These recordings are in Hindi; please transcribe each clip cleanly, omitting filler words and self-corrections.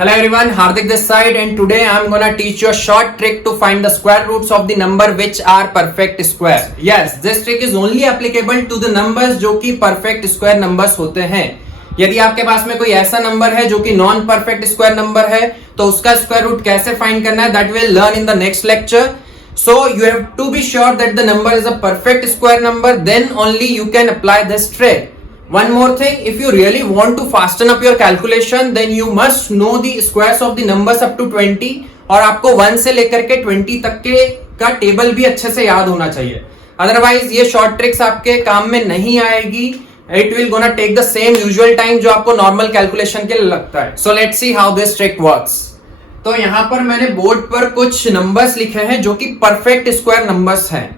Hello everyone, Hardik this side and today I am gonna teach you a short trick to find the square roots of the number which are perfect square. Yes, this trick is only applicable to the numbers जो कि perfect square numbers होते हैं. यदि आपके पास में कोई ऐसा नंबर है जो कि नॉन परफेक्ट स्क्वायर नंबर है तो उसका स्क्वायर रूट कैसे फाइंड करना है that will learn in the next lecture. So you have to be sure that the number is a perfect square number, then only you can apply this trick. One more thing, if you really want to fasten up your calculation, then you must know the squares of the numbers up to 20 और आपको 1 से लेकर के 20 तक के का टेबल भी अच्छे से याद होना चाहिए. अदरवाइज ये शॉर्ट ट्रिक्स आपके काम में नहीं आएगी. It will gonna take the same usual time जो आपको नॉर्मल कैलकुलेशन के लिए लगता है. So let's see how this trick works. तो यहाँ पर मैंने बोर्ड पर कुछ नंबर्स लिखे हैं जो कि परफेक्ट स्क्वायर नंबर्स हैं.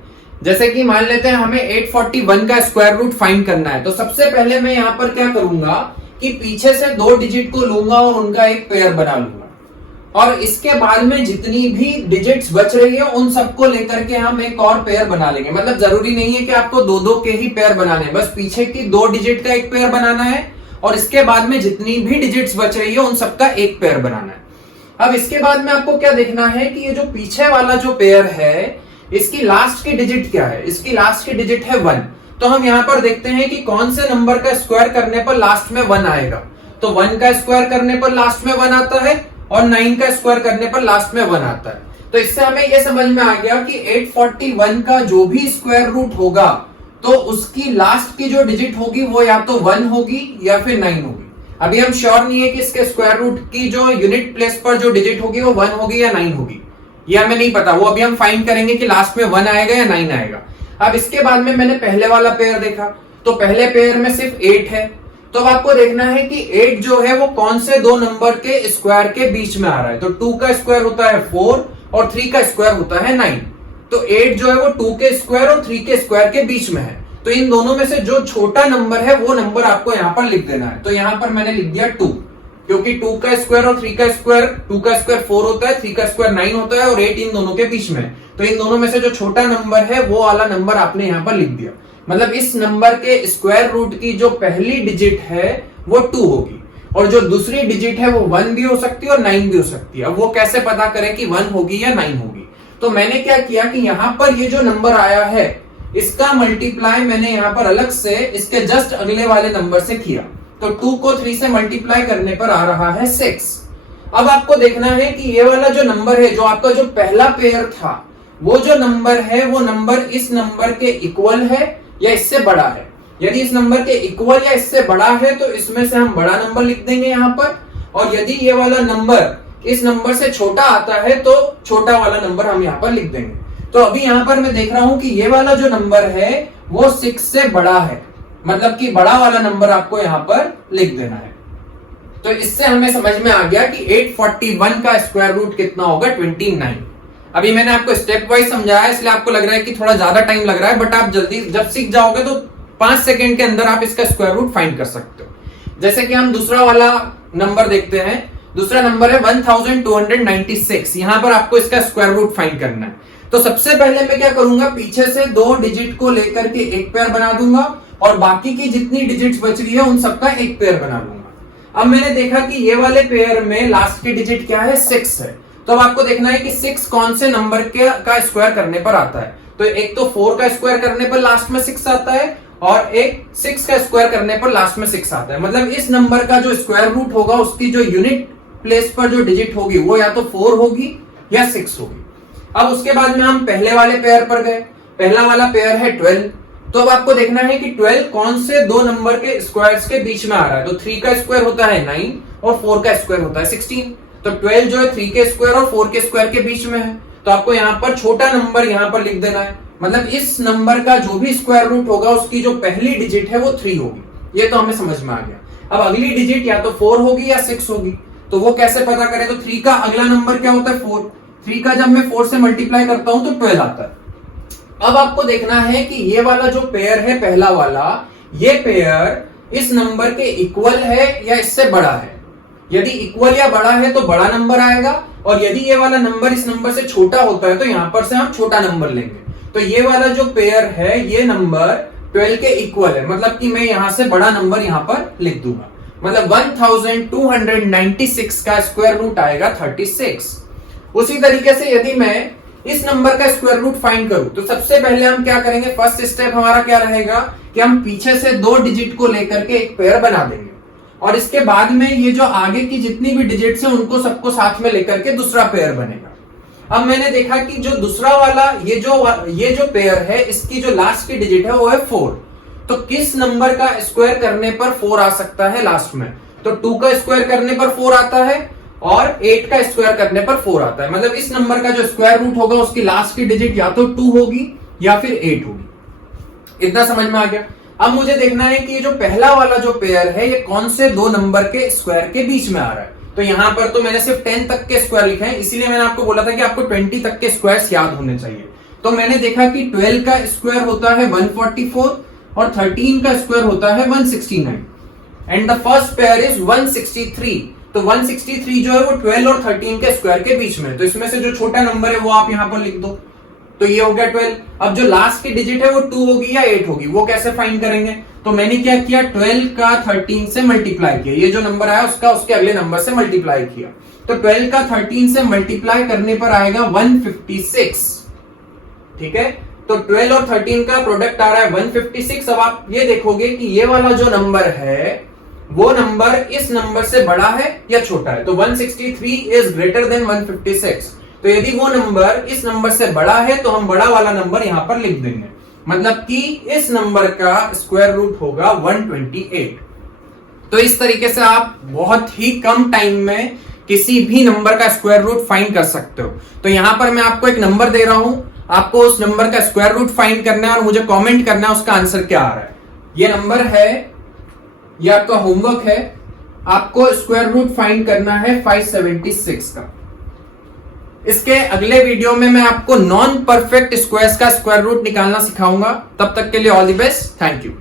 जैसे कि मान लेते हैं हमें 841 का स्क्वायर रूट फाइंड करना है. तो सबसे पहले मैं यहाँ पर क्या करूंगा कि पीछे से 2 डिजिट को लूंगा और उनका एक पेयर बना लूंगा और इसके बाद में जितनी भी डिजिट्स बच रही है उन सबको लेकर के हम एक और पेयर बना लेंगे. मतलब जरूरी नहीं है कि आपको 2-2 के ही पेयर बनाने हैं, बस पीछे की 2 डिजिट का एक पेयर बनाना है और इसके बाद में जितनी भी डिजिट्स बच रही है उन सबका एक पेयर बनाना है. अब इसके बाद में आपको क्या देखना है कि ये जो पीछे वाला जो पेयर है इसकी लास्ट की डिजिट क्या है. इसकी लास्ट की डिजिट है 1. तो हम यहां पर देखते हैं कि कौन से नंबर का स्क्वायर करने पर लास्ट में 1 आएगा. तो 1 का स्क्वायर करने पर लास्ट में 1 आता है और 9 का स्क्वायर करने पर लास्ट में 1 आता है. तो इससे हमें यह समझ में आ गया कि 841 का जो भी स्क्वायर रूट होगा तो उसकी लास्ट की जो डिजिट होगी वो या तो 1 होगी या फिर 9 होगी. अभी हम श्योर नहीं है कि इसके स्क्वायर रूट की जो यूनिट प्लेस पर जो डिजिट होगी वो 1 होगी या 9 होगी, ये हमें नहीं पता. वो अभी हम फाइंड करेंगे कि लास्ट में 1 आएगा या 9 आएगा. अब इसके बाद में मैंने पहले वाला पेयर देखा तो पहले पेयर में सिर्फ 8 है. तो अब आपको देखना है कि 8 जो है वो कौन से 2 नंबर के स्क्वायर के बीच में आ रहा है. तो 2 का स्क्वायर होता है 4 और 3 का स्क्वायर होता है 9. तो 8 जो है वो 2 के स्क्वायर और 3 के स्क्वायर के बीच में है. तो इन दोनों में से जो छोटा नंबर है वो नंबर आपको यहां पर लिख देना है. तो यहां पर मैंने लिख दिया 2, क्योंकि 2 का स्क्वायर और 3 का स्क्वायर, 2 का स्क्वायर 4 होता है, 3 का स्क्वायर 9 होता है और 8 इन दोनों के बीच में. तो इन दोनों में से जो छोटा नंबर है वो वाला नंबर आपने यहां पर लिख दिया. मतलब इस नंबर के स्क्वायर रूट की जो पहली डिजिट है वो 2 होगी और जो दूसरी डिजिट है वो 1 भी हो सकती है और 9 भी हो सकती है. अब वो कैसे पता करें कि 1 होगी या 9 होगी. तो मैंने क्या किया कि यहां पर ये जो नंबर आया है इसका मल्टीप्लाई मैंने यहां पर अलग से इसके जस्ट अगले वाले नंबर से किया. तो 2 को 3 से मल्टीप्लाई करने पर आ रहा है 6. अब आपको देखना है कि ये वाला जो नंबर है जो आपका जो पहला पेयर था वो जो नंबर है वो नंबर इस नंबर के इक्वल है या इससे बड़ा है. यदि इस नंबर के इक्वल या इससे बड़ा है तो इसमें से हम बड़ा नंबर लिख देंगे यहां पर. और यदि ये वाला नंबर इस नंबर से छोटा आता है तो छोटा वाला नंबर हम यहां पर लिख देंगे. तो अभी यहां पर मैं देख रहा हूं कि ये वाला जो नंबर है वो 6 से बड़ा है, मतलब कि बड़ा वाला नंबर आपको यहां पर लिख देना है. तो इससे हमें समझ में आ गया कि 841 का स्क्वायर रूट कितना होगा 29. अभी मैंने आपको स्टेप वाइज समझाया इसलिए आपको लग रहा है कि थोड़ा ज्यादा टाइम लग रहा है, बट आप जल्दी जब सीख जाओगे तो 5 सेकंड के अंदर आप इसका स्क्वायर रूट फाइंड कर सकते हो. जैसे कि हम दूसरा वाला नंबर देखते हैं. दूसरा नंबर है 1296. यहां पर आपको इसका स्क्वायर रूट फाइंड करना है. तो सबसे पहले मैं क्या करूंगा, पीछे से 2 डिजिट को लेकर के एक पेयर बना दूंगा और बाकी की जितनी डिजिट्स बच रही है उन सबका एक पेयर बना लूंगा. अब मैंने देखा कि ये वाले पेयर में लास्ट की डिजिट क्या है 6 है. तो अब आपको देखना है कि 6 कौन से नंबर का स्क्वायर करने पर आता है. तो एक तो 4 का स्क्वायर करने पर लास्ट में 6 आता है और एक 6 का स्क्वायर करने पर लास्ट में 6 आता है. मतलब इस नंबर का जो स्क्वायर रूट होगा उसकी जो यूनिट प्लेस पर जो डिजिट होगी वो या तो 4 होगी या 6 होगी. अब उसके बाद में हम पहले वाले पेयर पर गए. पहला वाला पेयर है 12. तो अब आपको देखना है कि 12 कौन से 2 नंबर के स्क्वायर्स के बीच में आ रहा है. तो 3 का स्क्वायर होता है 9 और 4 का स्क्वायर होता है 16. तो 12 जो है 3 के स्क्वायर और 4 के स्क्वायर के बीच में है. तो आपको यहाँ पर छोटा नंबर यहाँ पर लिख देना है. मतलब इस नंबर का जो भी स्क्वायर रूट होगा उसकी जो पहली डिजिट है वो 3 होगी. ये तो हमें समझ में आ गया. अब अगली डिजिट या तो 4 होगी या 6 होगी. तो वो कैसे पता करें. तो 3 का अगला नंबर क्या होता है 4. 3 का जब मैं 4 से मल्टीप्लाई करता हूं तो 12 आता है. अब आपको देखना है कि ये वाला जो पेयर है पहला वाला, ये पेयर इस नंबर के इक्वल है या इससे बड़ा है. यदि इक्वल या बड़ा है तो बड़ा नंबर आएगा और यदि ये वाला नंबर इस नंबर से छोटा होता है तो यहां पर से हम छोटा नंबर लेंगे. तो ये वाला जो पेयर है ये नंबर 12 के इक्वल है, मतलब कि मैं यहां से बड़ा नंबर यहां पर लिख दूंगा. मतलब 1296 का स्क्वायर रूट आएगा 36। उसी तरीके से यदि मैं इस नंबर का स्क्वायर रूट फाइंड करूं तो सबसे पहले हम क्या करेंगे, फर्स्ट स्टेप हमारा क्या रहेगा कि हम पीछे से 2 डिजिट को लेकर के एक पेयर बना देंगे और इसके बाद में ये जो आगे की जितनी भी डिजिट्स है उनको सबको साथ में लेकर के दूसरा पेयर बनेगा। अब मैंने देखा कि जो दूसरा वाला ये जो पेयर है इसकी जो लास्ट की डिजिट है वो है 4। तो किस नंबर का स्क्वायर करने पर 4 आ सकता है लास्ट में? तो 2 का स्क्वायर करने पर 4 आता है और 8 का स्क्वायर करने पर 4 आता है। मतलब इस नंबर का जो स्क्वायर रूट होगा उसकी लास्ट की डिजिट या तो 2 होगी या फिर 8 होगी। इतना समझ में आ गया। अब मुझे देखना है कि ये जो पहला वाला जो पेयर है ये कौन से 2 नंबर के स्क्वायर के बीच में आ रहा है। तो यहां पर तो मैंने सिर्फ 10 तक के स्क्वायर लिखे हैं, इसीलिए मैंने आपको बोला था कि आपको 20 तक के स्क्वायर्स याद होने चाहिए। तो मैंने देखा कि 12 का स्क्वायर होता है 144 और 13 का स्क्वायर होता है 169 and the first pair is 163। तो 163 जो है वो 12 और 13 के स्क्वायर के बीच में, तो इसमें से जो छोटा नंबर है वो आप यहां पर लिख दो। तो ये हो गया 12। अब जो लास्ट की डिजिट है वो 2 होगी या 8 होगी, वो कैसे फाइंड करेंगे? तो मैंने क्या किया, 12 का 13 से मल्टीप्लाई किया, ये जो नंबर आया उसका उसके अगले नंबर से मल्टीप्लाई किया। तो 12 का 13 से मल्टीप्लाई करने पर आएगा 156। ठीक है, तो 12 और 13 का प्रोडक्ट आ रहा है 156। अब आप ये देखोगे कि ये वाला जो नंबर है वो नंबर इस नंबर से बड़ा है या छोटा है। तो 163 इज ग्रेटर देन 156। तो यदि वो नंबर इस नंबर से बड़ा है तो हम बड़ा वाला नंबर यहां पर लिख देंगे, मतलब कि इस नंबर का स्क्वायर रूट होगा 128। तो इस तरीके से आप बहुत ही कम टाइम में किसी भी नंबर का स्क्वायर रूट फाइंड कर सकते हो। तो यहां पर मैं आपको एक नंबर दे रहा हूं, आपको उस नंबर का स्क्वायर रूट फाइंड करना है और मुझे कमेंट करना है उसका आंसर क्या आ रहा है। ये नंबर है, ये आपका होमवर्क है, आपको स्क्वायर रूट फाइंड करना है 576 का। इसके अगले वीडियो में मैं आपको नॉन परफेक्ट स्क्वायर्स का स्क्वायर रूट निकालना सिखाऊंगा। तब तक के लिए all the best, thank you.